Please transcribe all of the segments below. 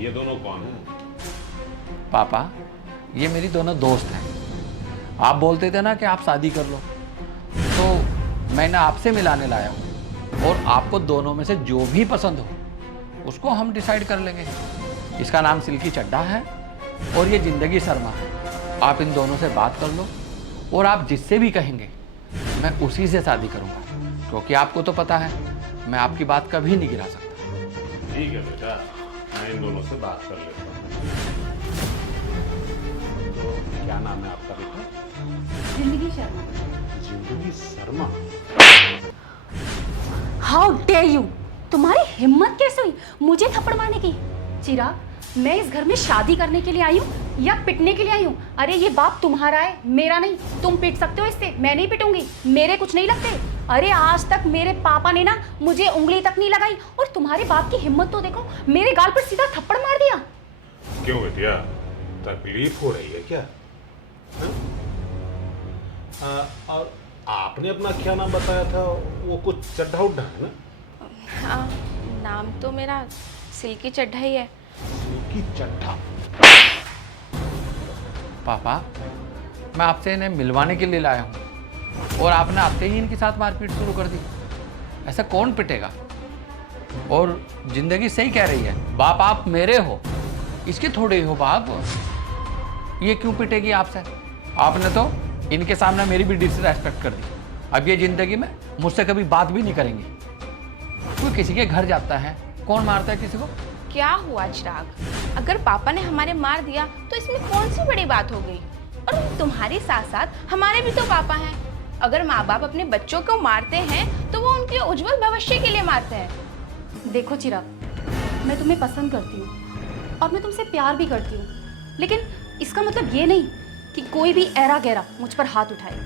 ये दोनों कौन है? पापा, ये मेरी दोनों दोस्त हैं। आप बोलते थे ना कि आप शादी कर लो, तो मैंने आपसे मिलाने लाया हूँ और आपको दोनों में से जो भी पसंद हो उसको हम डिसाइड कर लेंगे। इसका नाम सिल्की चड्ढा है और ये जिंदगी शर्मा है। आप इन दोनों से बात कर लो और आप जिससे भी कहेंगे मैं उसी से शादी करूँगा, क्योंकि आपको तो पता है मैं आपकी बात कभी नहीं गिरा सकता। ठीक है बेटा, मैं इन दोनों से बात कर लेता हूँ। तो क्या नाम है आपका बेटा? जिंदगी शर्मा। जिंदगी शर्मा? How dare you! तुम्हारी हिम्मत कैसे हुई मुझे थप्पड़ मारने की? चिराग, मैं इस घर में शादी करने के लिए आई हूँ या पिटने के लिए आई हूँ? अरे ये बाप तुम्हारा है, मेरा नहीं। तुम पिट सकते हो इससे, मैं नहीं पिटूंगी। मेरे कुछ नहीं लगते। अरे आज तक मेरे पापा ने ना मुझे उंगली तक नहीं लगाई, और तुम्हारे बाप की हिम्मत तो देखो, मेरे गाल पर सीधा थप्पड़ मार दिया। क्यों बेटिया, तकलीफ हो रही है क्या? और आपने अपना क्या नाम बताया था? वो कुछ चड्ढा उड्ढा है ना? हाँ, नाम तो मेरा सिल्की चड्ढा ही है। सिल्की चड्ढा? पापा, मैं आपसे इन्हें मिलवाने के लिए लाया हूँ और आपने आते ही इनके साथ मारपीट शुरू कर दी। ऐसा कौन पिटेगा? और जिंदगी सही कह रही है, बाप आप मेरे हो, इसके थोड़े ही हो बाप। ये क्यों पिटेगी आपसे? आपने तो इनके सामने मेरी भी डिसरेस्पेक्ट कर दी। अब ये जिंदगी में मुझसे कभी बात भी नहीं करेंगी। कोई किसी के घर जाता है, कौन मारता है किसी को? क्या हुआ चिराग? अगर पापा ने हमारे मार दिया तो इसमें कौन सी बड़ी बात हो गई? और तुम्हारे साथ साथ हमारे भी तो पापा हैं। अगर माँ बाप अपने बच्चों को मारते हैं तो वो उनके उज्जवल भविष्य के लिए मारते हैं। देखो चिराग, मैं तुम्हें पसंद करती हूँ और मैं तुमसे प्यार भी करती हूँ, लेकिन इसका मतलब ये नहीं कि कोई भी ऐरा गैरा मुझ पर हाथ उठाए।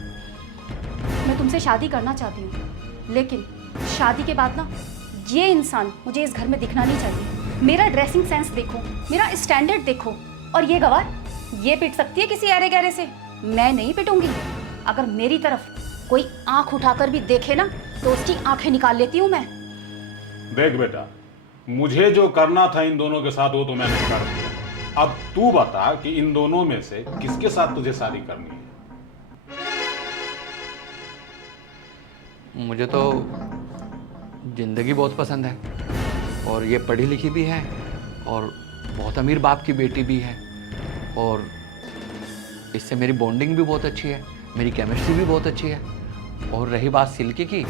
मैं तुमसे शादी करना चाहती हूँ, लेकिन शादी के बाद ना ये इंसान मुझे इस घर में दिखना नहीं चाहिए। मेरा ड्रेसिंग सेंस देखो, मेरा स्टैंडर्ड देखो। और ये गवार, ये पिट सकती है किसी ऐरे गैरे से, मैं नहीं पिटूंगी। अगर मेरी तरफ कोई आंख उठाकर भी देखे ना तो उसकी आंखें निकाल लेती हूँ मैं। देख बेटा, मुझे जो करना था इन दोनों के साथ वो तो मैंने कर दिया। अब तू बता कि इन दोनों में से किसके साथ तुझे शादी करनी है? मुझे तो जिंदगी बहुत पसंद है और ये पढ़ी लिखी भी है और बहुत अमीर बाप की बेटी भी है, और इससे मेरी बॉन्डिंग भी बहुत अच्छी है, मेरी केमिस्ट्री भी बहुत अच्छी है। और रही बात सिल्की की,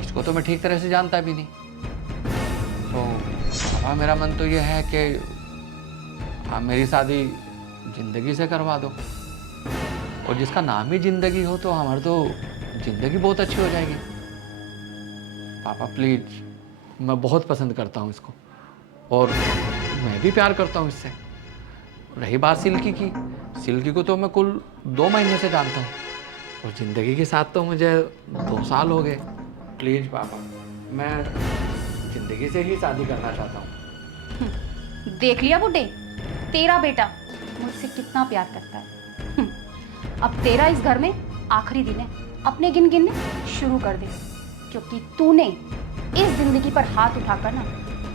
इसको तो मैं ठीक तरह से जानता भी नहीं। तो पापा, मेरा मन तो ये है कि आप मेरी शादी जिंदगी से करवा दो, और जिसका नाम ही जिंदगी हो तो हमारी तो जिंदगी बहुत अच्छी हो जाएगी। पापा प्लीज, मैं बहुत पसंद करता हूँ इसको और मैं भी प्यार करता हूँ इससे। रही बात सिल्की की, सिल्की को तो मैं कुल 2 महीने से जानता हूँ और ज़िंदगी के साथ तो मुझे 2 साल हो गए। प्लीज़ पापा, मैं ज़िंदगी से ही शादी करना चाहता हूँ। देख लिया बुड्ढे, तेरा बेटा मुझसे कितना प्यार करता है। अब तेरा इस घर में आखिरी दिन है, अपने गिन गिनने शुरू कर दे, क्योंकि तूने इस जिंदगी पर हाथ उठाकर ना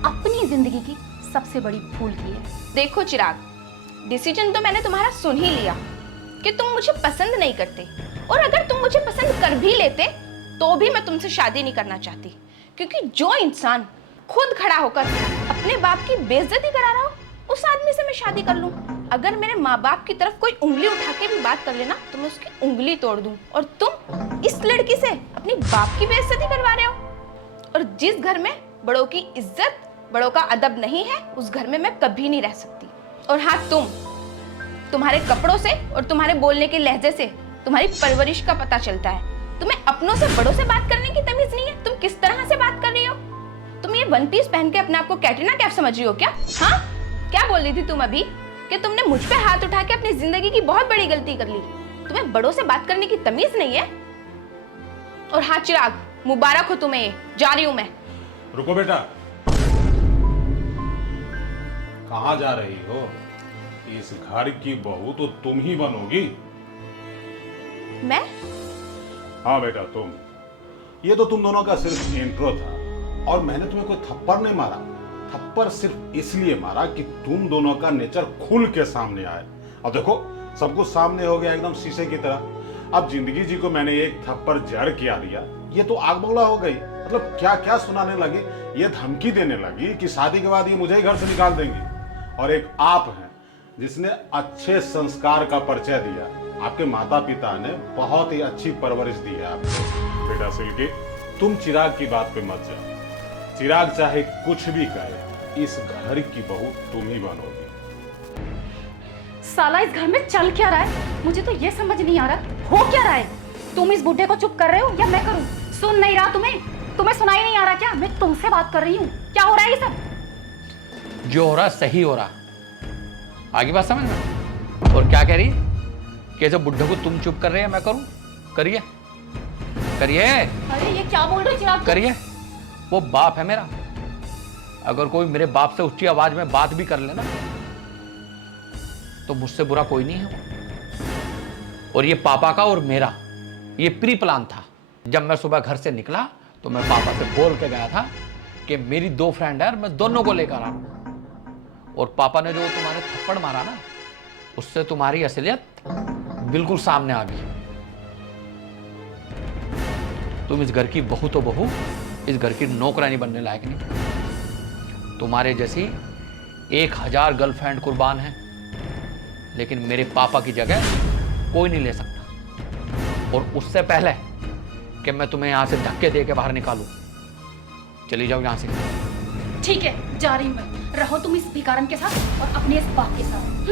अपनी जिंदगी की सबसे बड़ी भूल की है। देखो चिराग, डिसीजन तो मैंने तुम्हारा सुन ही लिया कि तुम मुझे पसंद नहीं करते, और अगर तुम मुझे पसंद कर भी लेते तो भी मैं तुमसे शादी नहीं करना चाहती, क्योंकि जो इंसान खुद खड़ा होकर अपने बाप की बेइज्जती करा रहा हो उस आदमी से मैं शादी कर लूं। अगर मेरे माँ बाप की तरफ कोई उंगली उठा के भी बात कर लेना तो मैं उसकी उंगली तोड़ दूं, और तुम इस लड़की से अपनी बाप की बेइज्जती करवा रहे हो। और जिस घर में बड़ों की इज्जत, बड़ों का अदब नहीं है, उस घर में मैं कभी नहीं रह सकती। और हाँ, तुम्हारे कपड़ों से और तुम्हारे बोलने के लहजे से तुम्हारी परवरिश का पता चलता है। तुम्हें अपनों से बड़ों से बात करने की तमीज नहीं है। तुम किस तरह से बात कर रही हो? तुम ये वन पीस पहन के अपने आप को कैटरीना कैफ समझ रही हो क्या? हाँ, क्या बोल रही थी तुम अभी कि तुमने मुझ पे हाथ उठा के अपनी जिंदगी की बहुत बड़ी गलती कर ली? तुम्हें बड़ों से बात करने की तमीज नहीं है? और हाँ चिराग, मुबारक हो तुम्हें, ये जा रही हूं मैं। रुको बेटा, कहाँ जा रही हो? इस घर की बहू तो तुम ही बनोगी। मैं? हाँ बेटा, तुम। ये तो तुम दोनों का सिर्फ इंट्रो था और मैंने तुम्हें कोई थप्पड़ नहीं मारा। थप्पड़ सिर्फ इसलिए मारा कि तुम दोनों का नेचर खुल के सामने आए। अब देखो सब कुछ सामने हो गया एकदम शीशे की तरह। अब जिंदगी जी को मैंने एक थप्पड़ जड़ क्या दिया, ये तो आग बगला हो गई। मतलब क्या क्या सुनाने लगी, ये धमकी देने लगी कि शादी के बाद ये मुझे ही घर से निकाल देंगी। और एक आप हैं जिसने अच्छे संस्कार का परिचय दिया। आपके माता पिता ने बहुत ही अच्छी परवरिश दी है आपको। बेटा सिल्की, तुम चिराग की बात पे मत जाओ। चिराग चाहे कुछ भी कहे, इस घर की बहू तुम ही बनोगी। साला इस घर में चल क्या रहा है, मुझे तो ये समझ नहीं आ रहा हो क्या रहा है। तुम इस बुढ़े को चुप कर रहे हो या मैं करूं? सुन नहीं रहा तुम्हें सुनाई नहीं आ रहा क्या? मैं तुमसे बात कर रही हूँ। क्या हो रहा है ये सब? जो हो रहा सही हो रहा, आगे बात समझ में। और क्या कह रही है कि ऐसे बुढ़े को तुम चुप कर रहे हैं मैं करूं? करिए करिए अरे ये क्या बोल रहे हो चिराग? करिए। वो बाप है मेरा, अगर कोई मेरे बाप से ऊंची आवाज में बात भी कर लेना तो मुझसे बुरा कोई नहीं है। और ये पापा का और मेरा ये प्री प्लान था। जब मैं सुबह घर से निकला तो मैं पापा से बोल के गया था कि मेरी 2 फ्रेंड है, मैं दोनों को लेकर आ रहा हूं। और पापा ने जो तुम्हारे थप्पड़ मारा ना, उससे तुम्हारी असलियत बिल्कुल सामने आ गई। तुम इस घर की बहू तो बहू, इस घर की नौकरानी बनने लायक नहीं। तुम्हारे जैसी 1000 गर्लफ्रेंड कुर्बान है, लेकिन मेरे पापा की जगह कोई नहीं ले सकता। और उससे पहले कि मैं तुम्हें यहां से धक्के दे के बाहर निकालूं, चली जाओ यहां से। ठीक है, जा रही हूँ मैं। रहो तुम इस भिखारन के साथ और अपने इस बाप के साथ।